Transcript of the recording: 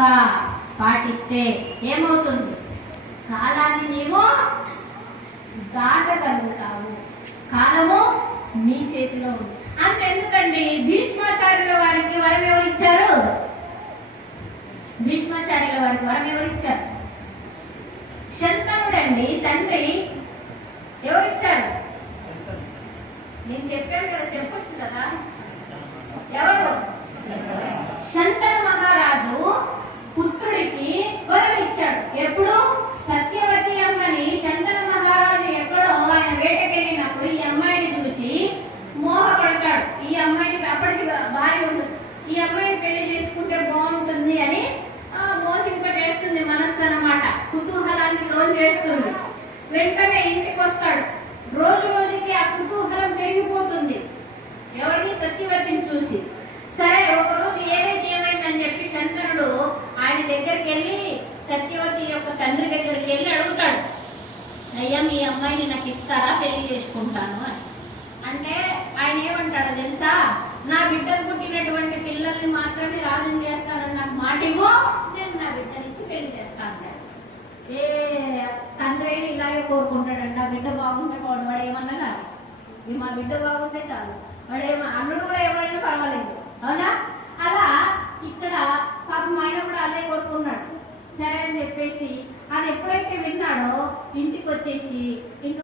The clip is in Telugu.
పద్ధతిగా పాటిస్తే ఏమవుతుంది? కాలాన్ని నీవు దాటగలుగుతావు. కాలము నీ చేతిలో ఉంది. అంతెందుకండి, భీష్మాచార్యుల వారికి వరం ఎవరిచ్చారు? భీష్మాచార్యుల వారికి వరం ఎవరిచ్చారు? శంతనుడండి తండ్రి. ఎవరిచ్చారు? నేను చెప్పాను కదా, చెప్పొచ్చు కదా. ఎవరు? శంతను మహారాజు పుత్రుడికి వరం ఇచ్చాడు. ఎప్పుడు? సత్యవతి అమ్మని శంతను మహారాజు ఎక్కడో ఆయన వేటకెళ్ళినప్పుడు ఈ అమ్మాయిని చూసి మోహపడతాడు. ఈ అమ్మాయికి అప్పటికి భార్య ఉంటుంది, ఈ అమ్మాయిని పెళ్లి చేసుకుంటే బాగుంటుంది అని మోహింపజేస్తుంది మనస్సు అన్నమాట. కుతూహలానికి రోజు చేస్తుంది. వెంటనే ఇంటికి వస్తాడు. రోజు రోజుకి ఆ కుతూహలం పెరిగిపోతుంది. ఎవరిని? సత్యవతిని చూసి. సరే, ఒకరోజు ఏమైందని చెప్పి శంతనుడు ఆయన దగ్గరికి వెళ్ళి సత్యవతి యొక్క తండ్రి దగ్గరికి వెళ్ళి అడుగుతాడు, అయ్యా మీ అమ్మాయిని నాకు ఇస్తారా, పెళ్లి చేసుకుంటాను అని. అంటే ఆయన ఏమంటాడో తెలుసా? నా బిడ్డకు పుట్టినటువంటి పిల్లల్ని మాత్రమే రాజుని చేస్తానని నాకు మాట ఇవ్వు, నేను నా బిడ్డనిచ్చి పెళ్లి చేస్తాను. ఏ తండ్రి ఇలాగే కోరుకుంటాడండి, నా బిడ్డ బాగుంటే వాడు ఏమన్నా కానీ, మా బిడ్డ బాగుంటే చాలు. వాడు అల్లుడు కూడా